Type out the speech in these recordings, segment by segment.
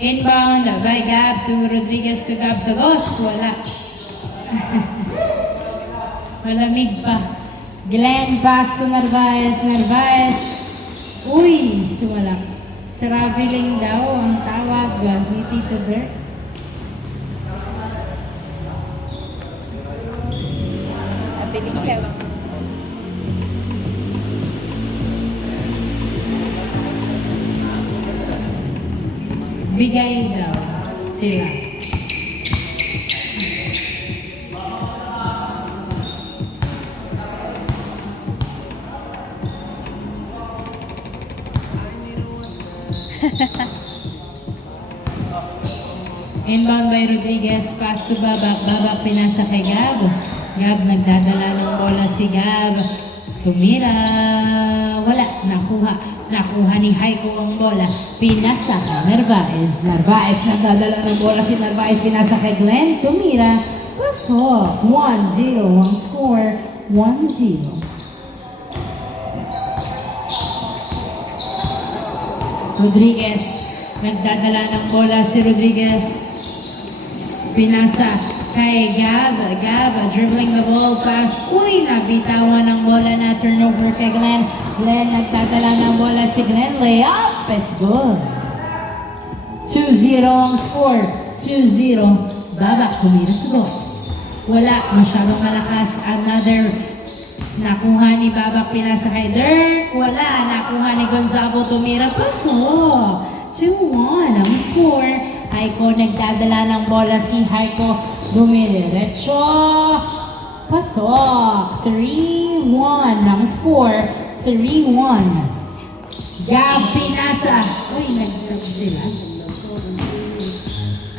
Inbound by Gab to Rodriguez to Gab sa dos. Wala. Malamig pa. Glenn pass to Narvaez. Narvaez. Uy! Sumala. Traveling daw ang tawag ni Tito Bert. Bigay daw sila. Inbound by Rodriguez, pass to Babak. Babak pinasa kay Gab. Gab nagdadala ng bola si Gab. Tumira. Wala. Nakuha ni Haiko ang bola. Pinasa Narvaez. Narvaez nagdadala ng bola si Narvaez. Pinasa kay Glenn. Tumira. Pasok. 1-0 ang score. 1-0. Rodriguez. Nagdadala ng bola si Rodriguez. Pinasa kay Gab. Gab dribbling the ball pass. Uy, nabitawan ng bola na turnover kay Glenn. Glenn nagdadala ng bola si Glenn. Layup is good. 2-0 ang score. 2-0. Babak kumira sa dos. Wala. Masyadong malakas. Another nakuha ni Babak. Pinasa kay Dirk. Wala. Nakuha ni Gonzalo. Tumira. Pasok. 2-1 ang score. Haiko nagdadala ng bola si Haiko. Dumiretso. Pasok. 3-1 ang score. 3-1. Gab pinasa. Uy, nag-serve sila.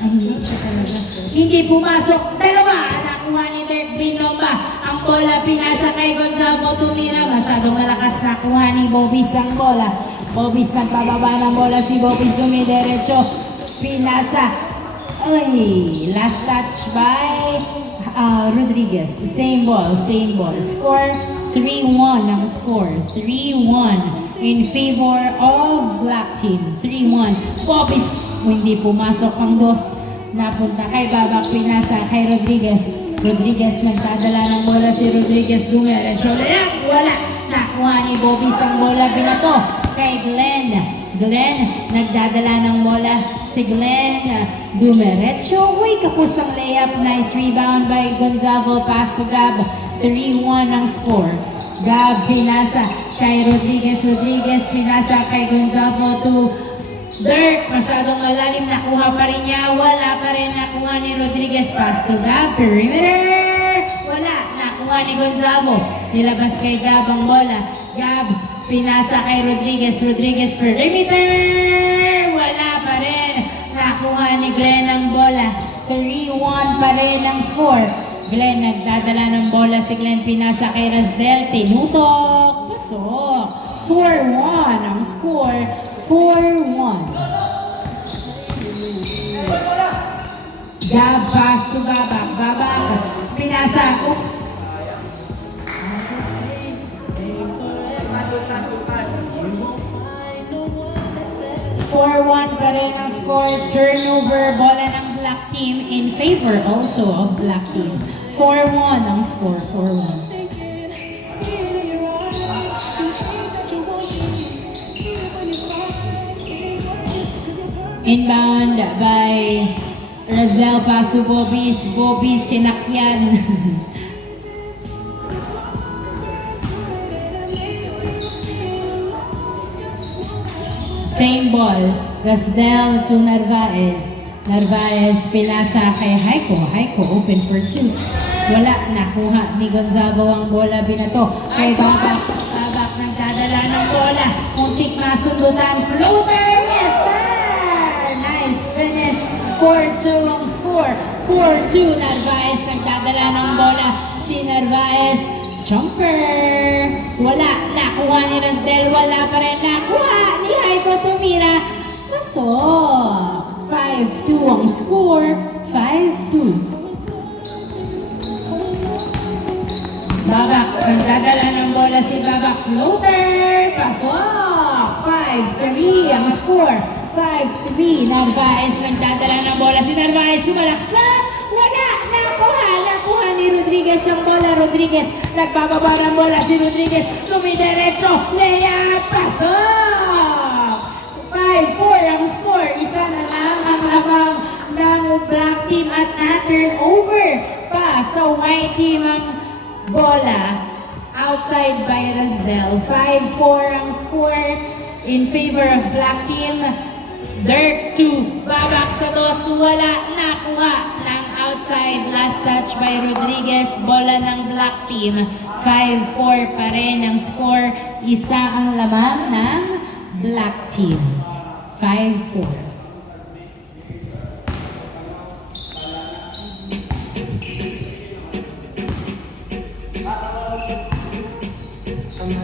Ay, hindi siya talaga. Hindi pumasok. Dalawa. Nakuha ni Dirk Binomba. Ang bola pinasa kay Gonzalo. Tumira. Masyadong malakas. Nakuha ni Bobis ang bola. Bobis nagpababa ng bola si Bobis. Dumiretso. Pinasa. Uy, last touch by Rodriguez. Same ball. Score 3-1 ang score. 3-1 in favor of black team. 3-1. Bobis, hindi pumasok ang dos. Napunta kay Babak. Pinasa kay Rodriguez. Rodriguez nagdadala ng bola si Rodriguez. Dumiretso. Wala. Nakuha ni Bobis ang bola. Binato kay Glenn. Glenn nagdadala ng bola. Si Glenn dumiretso. Uy, kapos ang layup. Nice rebound by Gonzalo. Pass to Gab. 3-1 ang score. Gab pinasa kay Rodriguez. Rodriguez pinasa kay Gonzalo to Dirk. Masyadong malalim. Nakuha pa rin niya. Wala pa rin. Nakuha ni Rodriguez. Pass to Gab. Perimeter. Wala. Nakuha ni Gonzalo. Nilabas kay Gab ang bola. Gab pinasa kay Rodriguez. Rodriguez perimeter. Wala pa rin. Nakuha ni Glenn ang bola. 3-1 pa rin ang score. Glenn nagdadala ng bola. Si Glenn pinasa kay Rasdel. Tinutok. Pasok. 4-1 ang score. 4-1. Gab pass to Babak. Babak pinasa. Oops. 4-1 pa rin ang score. Turnover, bola ng black team in favor also of black team. 4-1 ang score. 4-1. Inbound by Razel. Pass to Bobis. Bobis sinakyan. Same ball. Rasdel to Narvaez. Narvaez pinasa kay Haiko. Haiko open for 2. Wala. Nakuha ni Gonzalo ang bola. Binato kay Babak. Babak nagdadala ng bola. Muntik masundutan. Floater! Yes, sir! Nice finish. 4-2 ang score. 4-2. Narvaez nagdadala ng bola. Si Narvaez. Jumper! Wala. Nakuha ni Rasdel. Wala pa rin. Nakuha ni Haiko. Tumira. Pasok. 5-2 ang score. 5-2. Babak. Nagdadala ng bola si Babak. Floater. Pasok. 5-3 ang score. 5-3. Narvaez nagdadala ng bola. Si Narvaez sumalaksak. Wala! Nakuha ni Rodriguez ang bola. Rodriguez nagbababa ng bola. Si Rodriguez tumidiretso. Layup! Pasok! 5-4 ang score. Isa na lang ang lamang ng black team at na-turnover pa sa white team ang bola. Outside by Rasdel. 5-4 ang score in favor of black team. Dirk 2. Babak sa dos. Wala. Nakuha ng outside. Last touch by Rodriguez. Bola ng black team. 5-4 pa rin ang score. Isa ang lamang ng black team. 5-4.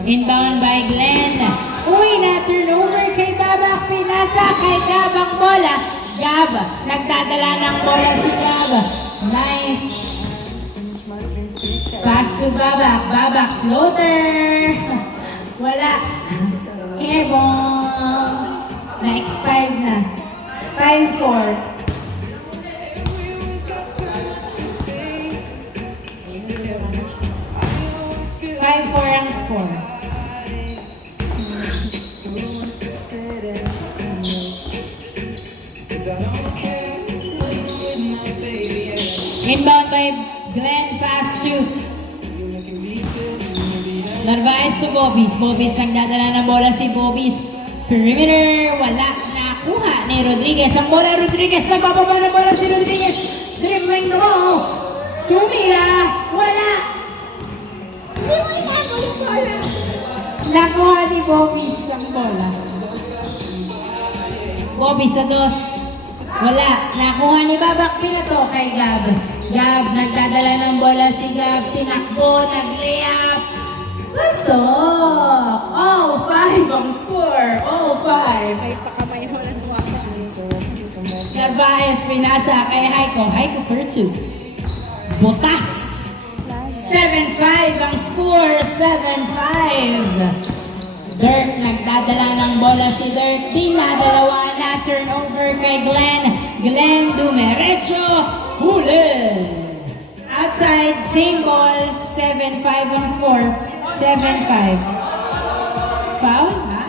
Inbound by Glenn. Uy, na-turnover kay Babak. Pinasa kay Gab ang bola. Gab, nagdadala ng bola si Gab. Nice. Pass to Babak. Babak floater. Wala. Airborne. Na-expired na. 5-4. 5-4 ang score. Inbound by Glenn, pass to Narvaez to Bobis. Bobis nagdadala ng bola si Bobis. Perimeter, wala. Nakuha ni Rodriguez. Ang bola, Rodriguez. Nagbababa ng bola si Rodriguez. Dribbling no. Tumira. Wala. Hindi mo inabulit bola. Nakuha ni Bobis ang bola. Bobis sa dos. Wala. Nakuha ni Babak. Pinato kay Gab. Gab, nagdadala ng bola si Gab. Tinakbo, nag-layup. Pasok! Oh, 5 ang score. Oh, 5. May pakamay mo lang buwak na. Narvaez, pinasa kay Haiko. Haiko for 2. Butas. 7-5 ang score. 7-5. Dirk, nagdadala ng bola si Dirk. Dinadalawa na turnover kay Glenn. Glenn dumiretso. Huli. Outside, same ball. 7-5 ang score. 7-5. Foul? Ha?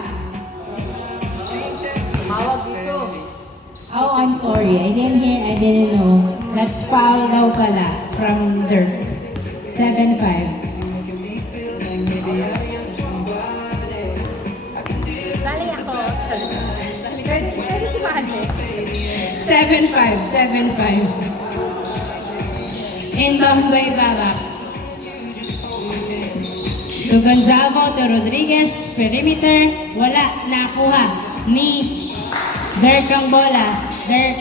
Oh, I'm sorry. I didn't hear. I didn't know. That's foul daw pala from Dirk. 7-5. Sali ako. Pwede si Mane. 7-5. 7-5. Inbound by Babak. To Gonzalo, to Rodriguez, perimeter, wala, nakuha ni Dirk ang bola. Dirk.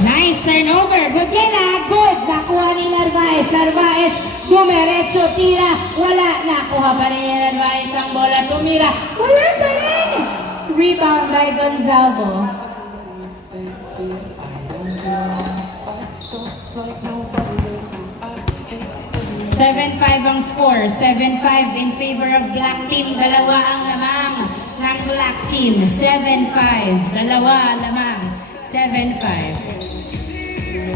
Nice turnover. Good yan ah. Good. Nakuha ni Narvaez. Narvaez, dumiretso, tira. Wala. Nakuha pa rin ni Narvaez ang bola. Tumira. Wala pa rin. Rebound by Gonzalo. 7-5 ang score. 7-5 in favor of black team. Dalawa ang lamang ng black team. 7-5. Dalawa lamang. 7-5.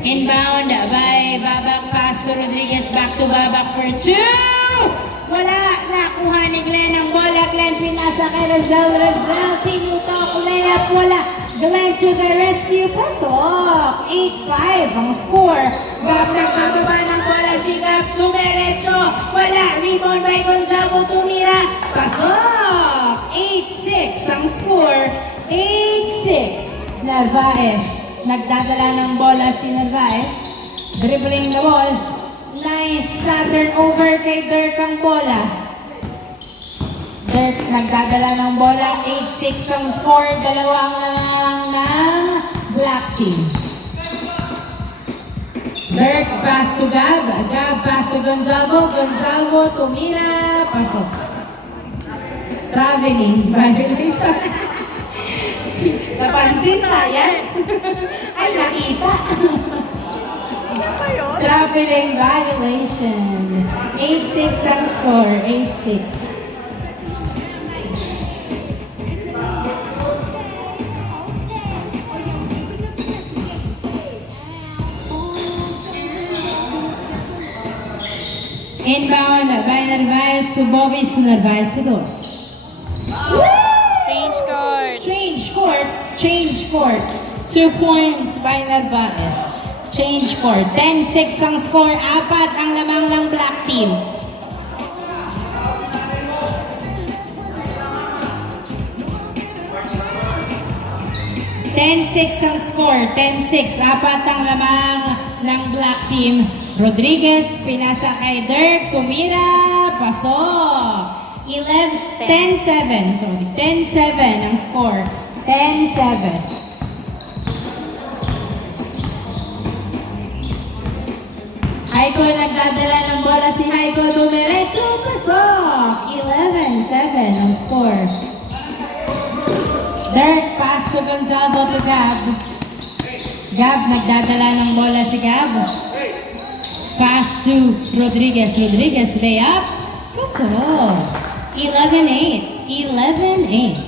Inbound by Babak. Pass to Rodriguez. Back to Babak for 2. Wala. Nakuha ni Glenn ang bola. Glenn pinasa kay Rasdel. Rasdel. Tinutok. Layup. Wala. Glenn to the rescue. Pasok. 8-5 ang score. Gab nagbababa ng bola si Gab. Tumiretso. Wala. Rebound by Gonzalo. Tumira. Pasok. 8-6 ang score. 8-6. Narvaez. Nagdadala ng bola si Narvaez. Dribbling the ball. Nice turnover kay Dirk ang bola. Dirk nagdadala ng bola. 8-6 ang score. Dalawang lang ng black team. Dirk pass to Gab. Gab pass to Gonzalo. Gonzalo tumira. Pasok. Traveling violation. Napansin sayang. Ay, nakita. Traveling violation. 8-6 ang score. 8-6. Inbound by Narvaez to Bobis to Narvaez to Dos. Change court. Change court. Change court. 2 points by Narvaez. Change court. 10-6 ang score. 4 ang lamang ng black team. Ten-6 ang score. 10-6. 4 ang lamang ng black team. Rodriguez, pinasa kay Dirk. Tumira. Pasok. 10-7. Sorry. 10-7 ang score. 10-7. Haiko nagdadala ng bola si Haiko dumiretso. Pasok. 11-7 ang score. Dirk, pass to Gonzalo to Gab. Gab, nagdadala ng bola si Gab. Pass to Rodriguez. Rodriguez, layup. Pasok. 11-8. 11-8.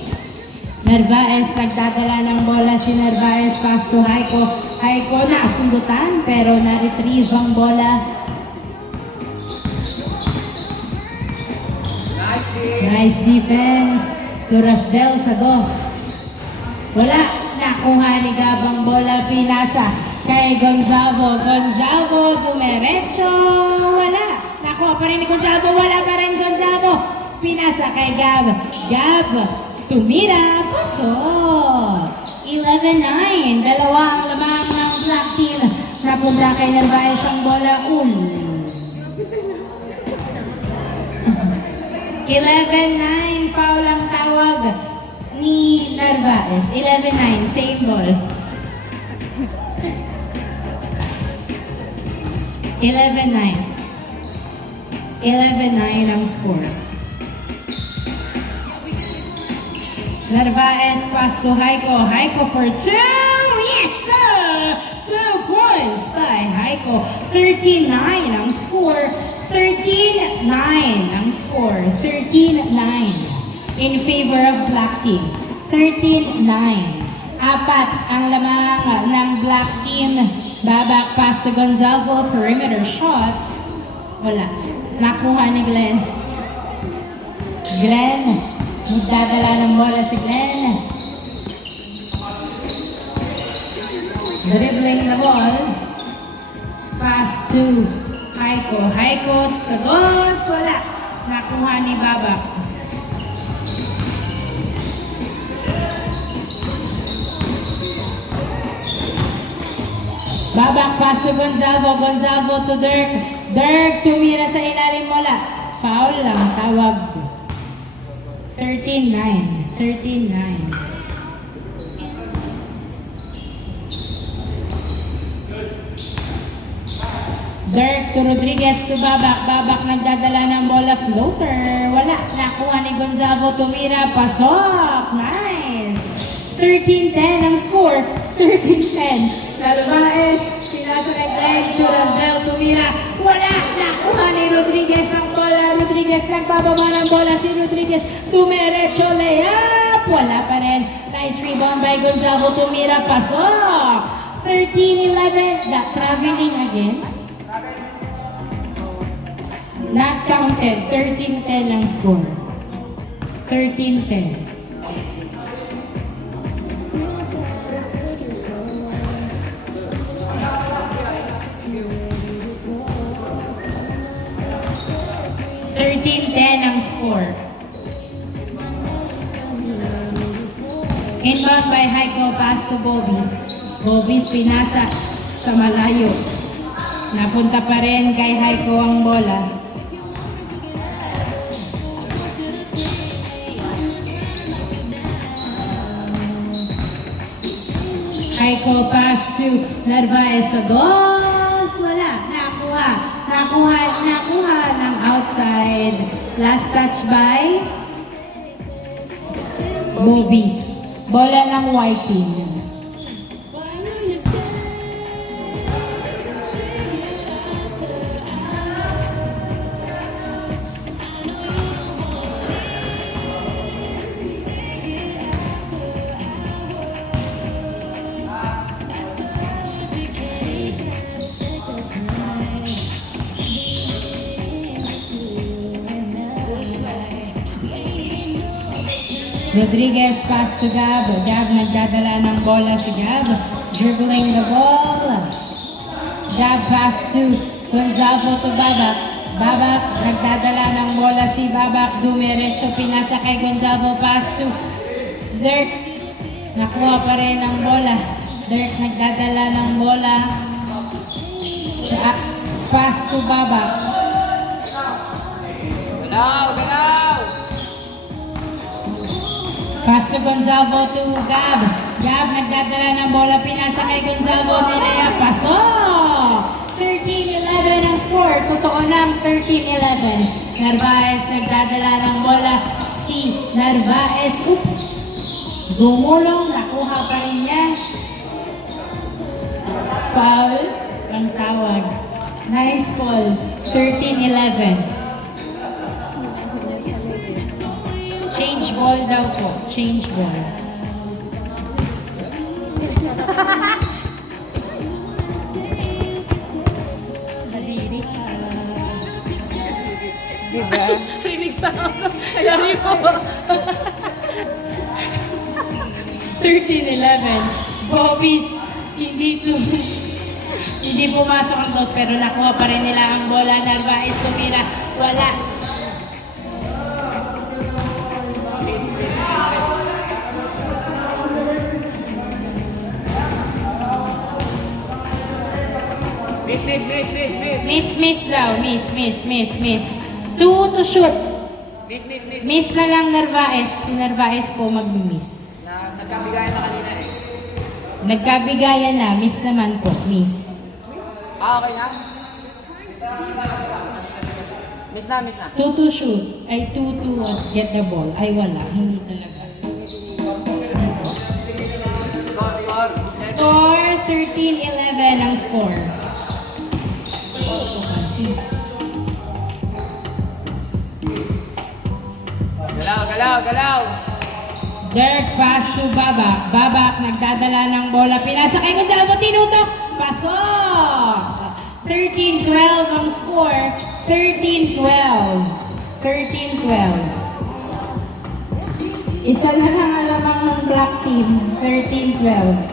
Narvaez, nagdadala ng bola si Narvaez. Pass to Haiko. Haiko, nakasundutan pero na-retrieve ang bola. Nice defense. To Rasdel sa dos. Wala. Nakuha ni Gabang bola. Pinasa kay Gonzalo. Gonzalo, dumiretso. Wala. Nakuha pa rin ni Gonzalo. Wala pa rin Gonzalo. Pinasa kay Gab. Gab, tumira. Pasok. 11-9. Dalawa ang lamang ng black team. Napunta kay Narvaez ang bola. 11-9. Foul ang tawag ni Narvaez. 11-9. Same ball. 11-9. 11-9 ang score. Narvaez pass to Haiko. Haiko for 2. Yes, sir! 2 points by Haiko. 13-9 ang score. 13-9 ang score. 13-9 in favor of black team. 13-9. 4 ang lamang ng black team. Babak pass to Gonzalo. Perimeter shot. Wala. Nakuha ni Glenn. Glenn. Magdadala ng bola si Glenn. Dribbling the ball. Pass to Haiko. Haiko sa dos. Wala. Nakuha ni Babak. Babak pass to Gonzalo. Gonzalo to Dirk. Dirk tumira sa ilalim bola. Foul lang. Tawag. 13-9. 13-9. Dirk to Rodriguez to Babak. Babak nagdadala ng bola. Floater. Wala. Nakuha ni Gonzalo. Tumira. Pasok. Nice. 13-10 ang score. 13-10. Narvaez. Pinasa kay Glenn to Rasdel. Tumira. Wala. Nakuha ni Rodriguez ang bola. Rodriguez nagbababa ng bola. Si Rodriguez tumiretso. Layup. Wala pa rin. Nice rebound by Gonzalo. Tumira. Pasok. 13-11. That traveling again. Not counted. 13-10 ang score. 13-10. Ang score. Inbound by Haiko, pass to Bobis. Bobis pinasa sa malayo. Napunta pa rin kay Haiko ang bola. Haiko pass to Narvaez sa dos. Wala. Nakuha ng outside. Last touch by Bobis. Bola ng white team. Rodriguez pass to Gab. Gab nagdadala ng bola si Gab. Dribbling the ball. Gab pass to Gonzalo to Babak. Babak nagdadala ng bola si Babak. Dumiretso pinasa kay Gonzalo pass to Dirk. Nakuha pa rin ang bola. Dirk nagdadala ng bola. Pass to Babak. Galaw! Pass to Gonzalo to Gab. Gab nagdadala ng bola. Pinasa kay Gonzalo. Nilaya paso. 13-11 ang score. Totoo ng 13-11. Narvaez nagdadala ng bola. Si Narvaez. Oops. Gumulong. Nakuha pa rin niya. Foul. Ang tawag. Nice call. 13-11. Change ball daw po. Change ball. Nadiri. Diba? Rinig sa ako. Sorry po. 13-11. Bobbies, hindi pumasok ang dos pero nakuha pa rin nila ang bola. Narvaez tumira. Wala. Miss daw. Miss. 2 to shoot. Miss na lang Narvaez. Si Narvaez po mag-miss. Nagkabigayan na kanina eh. Nagkabigayan na. Miss naman po. Miss. Okay na? Miss na. 2 to shoot. Ay, 2 to get the ball. Ay, wala. Hindi talaga. Score. Score 13-11 ang score. Galaw! Dirk pass to Babak. Babak nagdadala ng bola. Pinasa kay Gonzalo. Tinutok. Pasok! 13-12 ang score. 13-12. Isa na lang alamang ng black team. 13-12.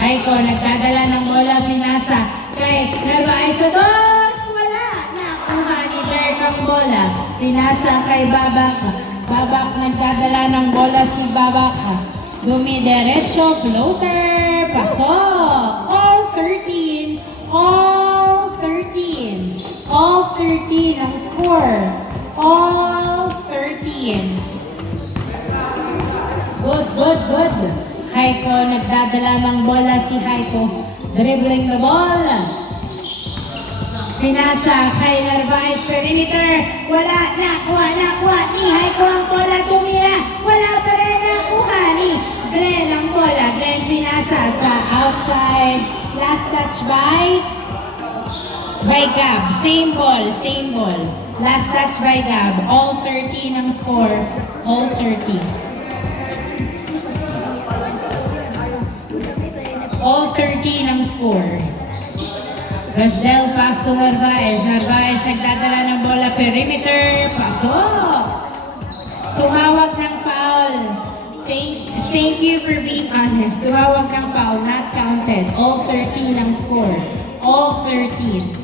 Aiko, nagdadala ng bola. Pinasa kay Narvaez sa dos. Wala. Nakuha ni Dirk ang bola. Pinasa kay Babak. Babak nagdadala ng bola si Babak. Dumidiretso, floater, pasok. All 13 ang score. All 13. Good. Haiko, nagdadala ng bola si Haiko. Dribbling the ball. Pinasa kay Narvaez, perimeter. Wala, nakuha ni Haiko ang bola, tumira. Wala pa rin nakuha ni Glenn ang bola. Glenn pinasa sa outside. Last touch by Gab. Same ball. Last touch by Gab. All 13 ang score. All 13. All 13 ang score. Rosdel pass to Narvaez. Narvaez nagdadala ng bola. Perimeter. Pasok. Tumawag ng foul. Thank you for being honest. Tumawag ng foul. Not counted. All 13 ang score. All 13.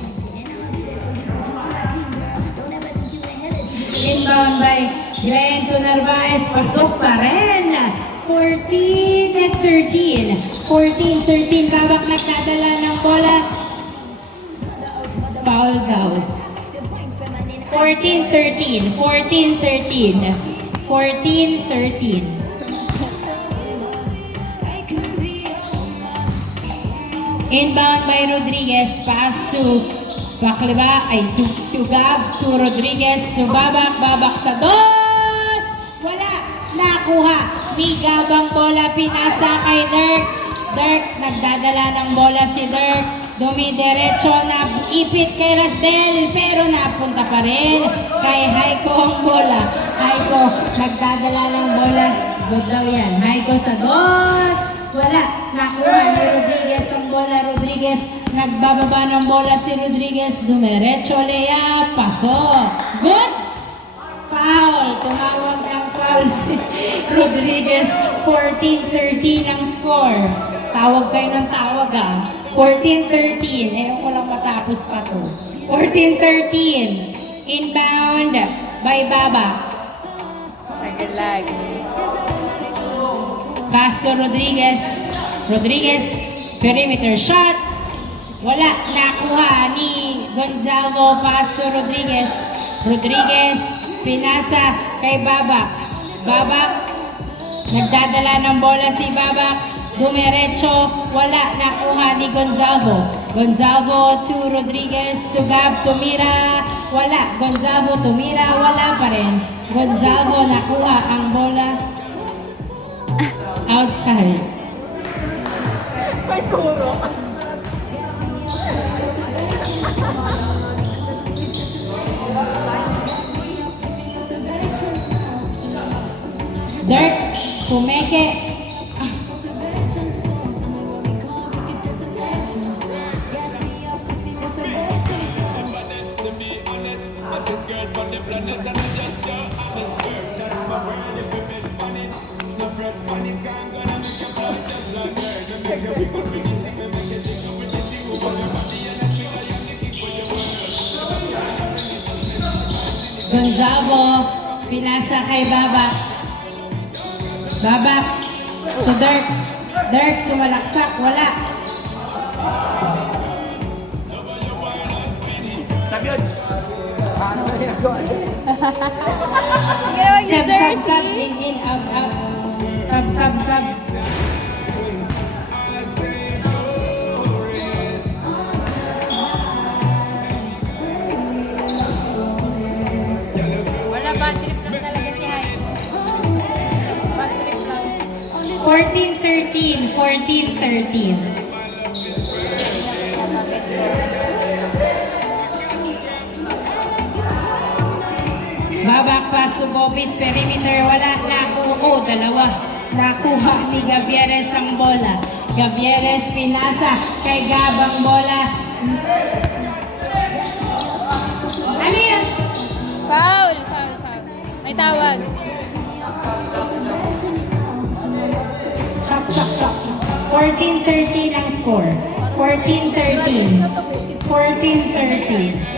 Inbound by Glenn to Narvaez. Pasok pa rin. 14-13. Babak nagdadala ng bola. Foul daw. 14-13. Inbound by Rodriguez. Pass to Bakliba. To Gab. To Rodriguez. To Babak. Babak sa dos. Wala. Nakuha ni Gab ang bola. Pinasa kay Dirk. Dirk. Nagdadala ng bola si Dirk. Dumidiretso na ipit kay Rasdel. Pero napunta pa rin kay Haiko ang bola. Haiko. Nagdadala ng bola. Good daw yan. Haiko sa dos. Wala. Nakuha ni Rodriguez ang bola. Rodriguez. Nagbababa ng bola si Rodriguez. Dumiretso. Lea. Pasok. Good. Foul. Tumawag ng foul si Rodriguez. 14-13 ang score. Tawag kayo ng tawag ah. 14-13. Ewan ko lang matapos pa to. 14-13. Inbound by Baba. Nag-lag. Pass to Rodriguez. Rodriguez. Perimeter shot. Wala. Nakuha ni Gonzalo. Pass to Rodriguez. Rodriguez. Pinasa kay Babak. Babak. Nagdadala ng bola si Babak. Dumiretso. Wala. Nakuha ni Gonzalo. Gonzalo to Rodriguez. To Gab. Tumira. Wala. Gonzalo tumira. Wala pa rin. Gonzalo nakuha ang bola. Outside. May puro. Dirk, Kumeke. Gonzalo, pinasa kay Baba. Baba, to Dirk. Dirk, sumalaksak, wala. Sabi yun. Paano ba ginagawa? Ang ginawa yung Sub, sub, sub, jersey. in, out, out. Sub, sub, sub. Wala, bad trip lang talaga si Hyde. Bad trip lang. 14-13, 14-13. Babak pass to Bobis, perimeter, wala. Nakuha, dalawa. Nakuha ni Gavieres ang bola. Gavieres pinasa kay Gab ang bola. Ano yun? Foul, foul, foul. May tawag. Chop, chop, chop. 14-13 ang score. 14-13. 14-13.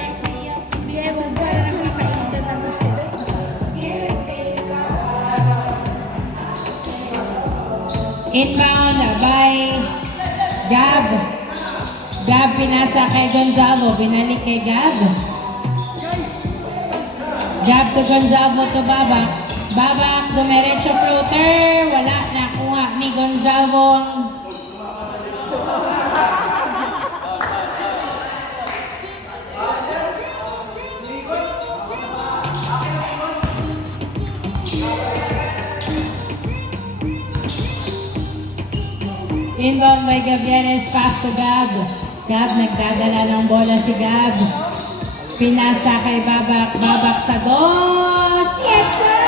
Inbound by Gab. Gab pinasa kay Gonzalo. Binalik kay Gab. Gab to Gonzalo to Babak. Babak, dumiretso floater. Wala, nakuha ni Gonzalo. Inbound by Gavieres, pass to Gab. Gab, nagdadala ng bola si Gab. Pinasa kay Babak. Babak sa dos. Yes, sir!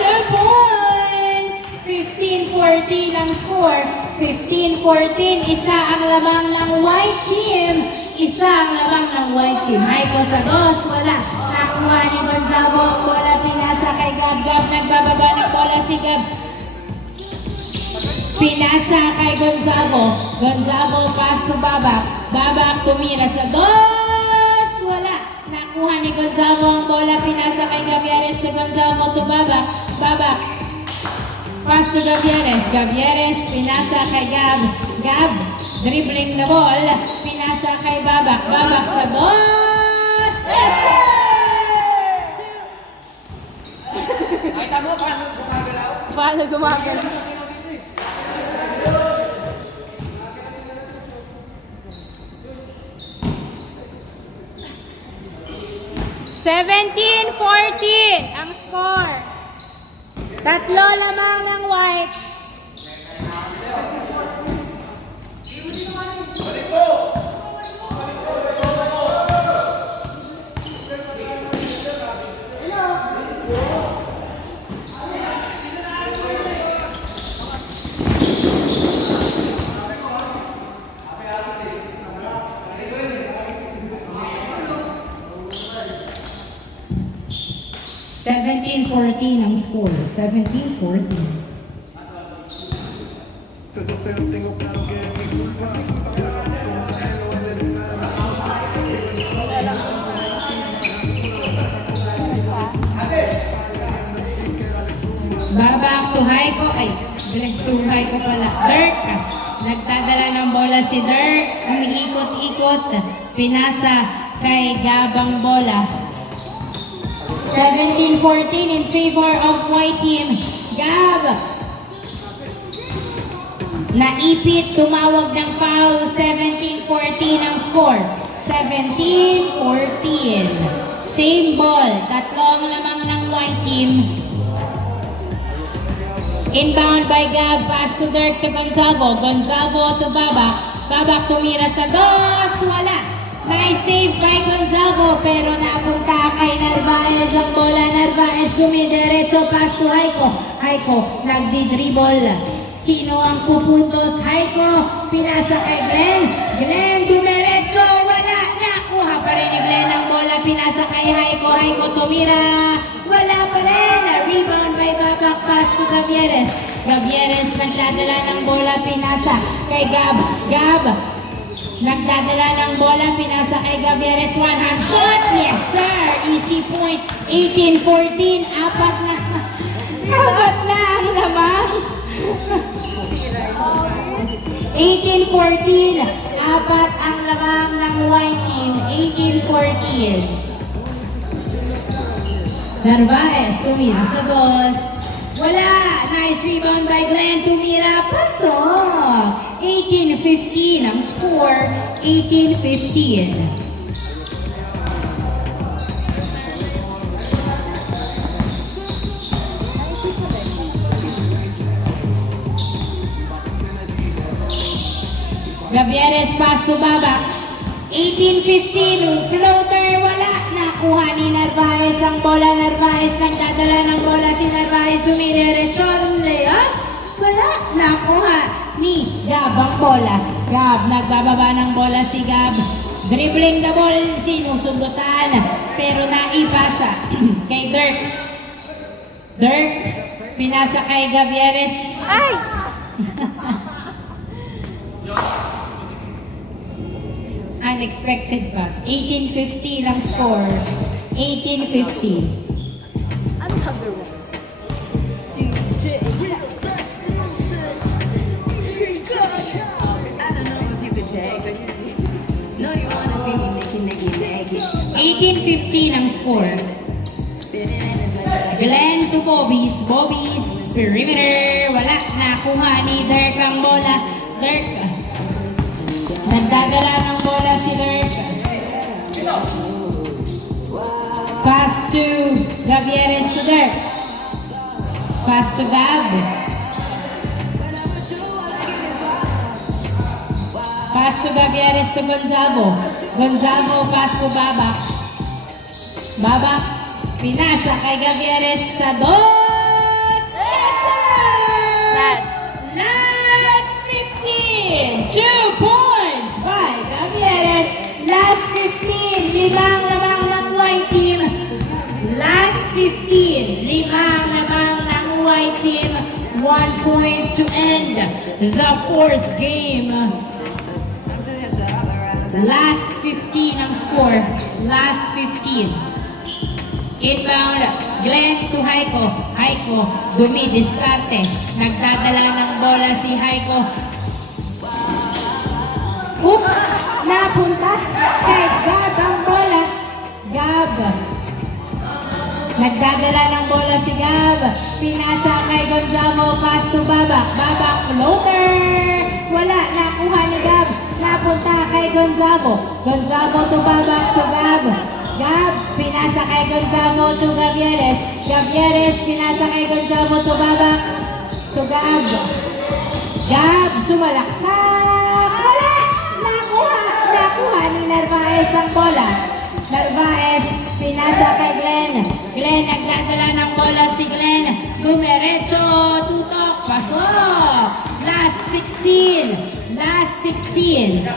2 points! 15-14 ang score. 15-14. Isa ang lamang ng white team. Isa ang lamang ng white team. Maiko sa dos. Wala. Nakuha ni Gonzalo ang bola. Pinasa kay Gab. Gab, nagbababa ng bola si Gab. Pinasa kay Gonzalo. Gonzalo pass to Babak. Babak tumira sa dos. Wala. Nakuha ni Gonzalo ang bola. Pinasa kay Gavieres to Gonzalo to Babak. Babak. Pass to Gavieres. Gavieres pinasa kay Gab. Gab. Dribbling the ball. Pinasa kay Babak. Babak sa dos. Yes, sir! Ay, tamo, paano gumagalaw? Paano gumagalaw? Seventeen, 14 ang score. Tatlo lamang ng white. 17-14 ang score. 17-14. Babak to Haiko. Ay, direct to Haiko pala. Dirk. Nagdadala ng bola si Dirk. Umiikot-ikot. Pinasa kay Gabang bola. 17-14 in favor of white team. Gab. Naipit, tumawag ng foul. 17-14 ang score. 17-14. Same ball. Tatlong lamang ng white team. Inbound by Gab, pass to Dirk to Gonzago. Gonzago to Babak. Babak tumira sa dos. Wala. Nice save by Gonzago pero napunta kay Narvaez ang bola. Narvaez dumidiretso, pass to Haiko. Haiko nagdi-dribble. Sino ang pupuntos? Haiko. Pinasa kay Glenn. Glenn dumiretso. Wala. Nakuha pa rin ni Glenn ang bola. Pinasa kay Haiko. Haiko tumira. Wala pa rin. Rebound by Babak, pass to Gavieres. Gavieres nagdadala ng bola, pinasa kay Gab. Gab nagdadala ng bola, pinasa kay Gavieres. One hand shot. Yes sir. Easy point. 18-14. Apat na ang lamang. 18-14. Apat ang lamang ng white team. 18-14. Narvaez tumira sa dos. Wala. Nice rebound by Glenn. Tumira. Pasok. 18-15 ang score. 18-15. Gavieres pass to Babak. 18-15. Floater. Wala. Nakuha ni Narvaez ang bola. Narvaez nagdadala ng bola. Si Narvaez dumidiretso. Layup. Wala. Nakuha ni Gab ang bola. Gab. Nagbababa ng bola si Gab. Dribbling the ball. Sinusundutan. Pero naipasa kay Dirk. Dirk. Pinasa kay Gavieres. Ice! Unexpected pass. 18-15 ang score. 18-15. Another one. DJ. I don't know if you could take it. No, you wanna see me naked. 18-15 ang score. Glenn to Bobbies. Bobbies. Perimeter. Wala. Nakuha ni Dirk ang bola. Dirk. Nagdadala ng bola si Dirk. Pass to Gavieres to Dirk. Pass to Gab. Pass to Gavieres to Gonzago. Gonzago pass to Babak. Babak. Pinasa kay Gavieres sa dos. Yes, sir! Last 15. 2 points by Gavieres. Last 15. Limang ng white team. Last 15. Limang ng white team. 1 point to end the fourth game. Last 15 ang score. Last 15. Inbound, Glenn to Haiko. Haiko, dumidiskarte. Nagdadala ng bola si Haiko. Oops! Napunta kay Gab ang bola. Gab. Nagdadala ng bola si Gab. Pinasa kay Gonzago. Pass to Babak. Babak floater. Wala. Nakuha ni Gab. Napunta kay Gonzago. Gonzago to Babak to Gab. Gab. Pinasa kay Gonzago to Gavieres. Gavieres. Pinasa kay Gonzago to Babak. To Gab. Gab. Sumalaksak. Wala. Nakuha ni Narvaez ang bola. Narvaez. Pinasa kay Glenn. Glenn. Nagdadala ng bola si Glenn. Dumiretso. Tutok. Pasok. Last 16. Last 16.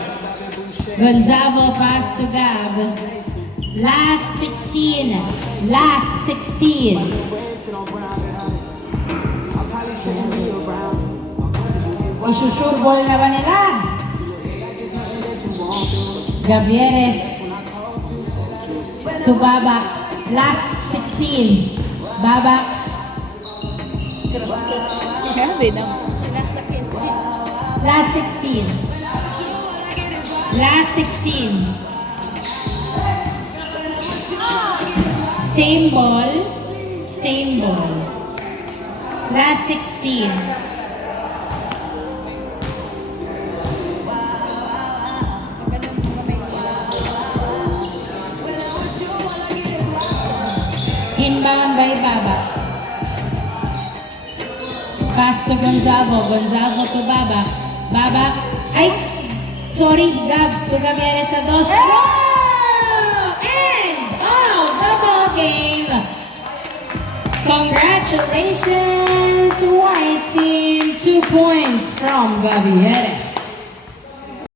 Gonzago pass to Gab. Last 16. Last 16. Isusure ball na ba nila? Gavieres to Babak. Last 16. Babak. Last 16. Last 16. Same ball. Same ball. Last 16. Inbound by Babak. Pass to Gonzago. Gonzago to Babak. Babak. Ay! Sorry, Gab. To Gavieres sa dos. End of the ball game. Congratulations, White Team. 2 points from Gavieres.